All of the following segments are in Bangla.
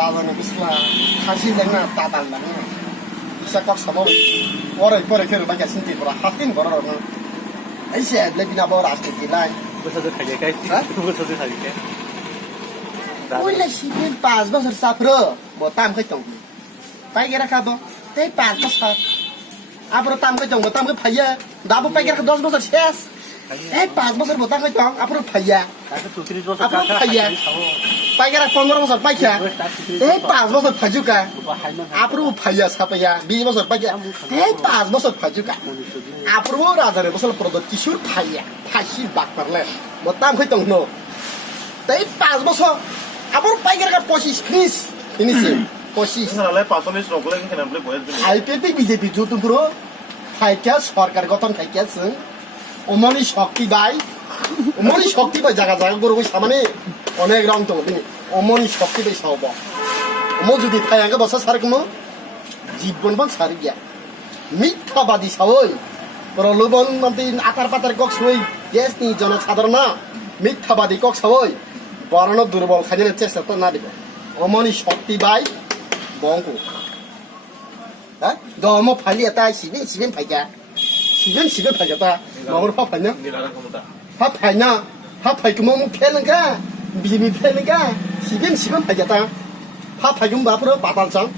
राजानो बिस्ला खासि लेंना ताताल लाङो बिसा कक साबो अरै परै खेर बाय गासिन तिबरा हातिन बर रनो ऐसे ले बिनाबो राजनीति लाय बोसोरजों थाइगेखाय बोसोरजों थाइगेखाय ओइले सिबिन 5 बोसोर साफ्रो बो ताम खै दं पाइगेरा खाबो तै 5 बोसोर आप्रो ताम खै दं ताम खै फाइया दाबो पाइगेरा 10 बोसोर शेष ए 5 बोसोर बो ताम खै दं आप्रो फाइया आप्रो फाइया पाइगेरा 15 बोसोर पाइख्या ए 5 बोसोर फाजुका आप्रो फाइया सापया 20 बोसोर पाइख्या ए 5 बोसोर फाजुका आप्रो राजारे बोसोर प्रदत किशोर फाइया फासि बाकरले बो ताम खै दं नो तै 5 बोसोर आप्रो पाइगेरा 25 फिनिश পঁচিশ আইপিএল বিজেপি যুতুপুরো খাইকা সরকার গঠন খাইকাছে অমনি শক্তি বাই জায়গা জায়গা গরু সামনে অনেক রং তো অমনি শক্তি বাই সব মো যদি খাইয়াকে বসা সারকমো জীবন বান সারি গিয়া মিথ্যাবাদী সবই প্রলোভন মানে আকার পাতার কক সই দেশ নি জনসাধারণ মিথ্যাবাদী কক সবই বরণ দুর্বল খাইনের চেষ্টা তো না দিব অমনি শক্তি by bongku, hah? Domo pali ata sibin paja, sibin paja ta, mongor pa panya, pa paya mau pelan ka, bibi pelan ka, sibin paja ta, pa paya bapro batal sang,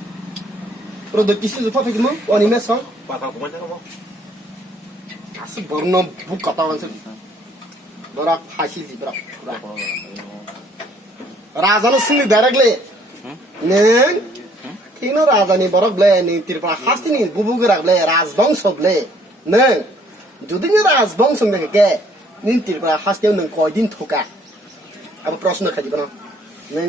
produksi tu pa paya mau, oni mesang, batal kemana kamu? asal borno buka tahu sih, berak hasil sih berak, razano sini directly, neng. Tino rajani borok ble ni tirpala hastini bubugerak ble rajbongso ble neng jodi ni rajbongso neke nin tirpala hastiau neng koidin thoka abo proshno khaji kono neng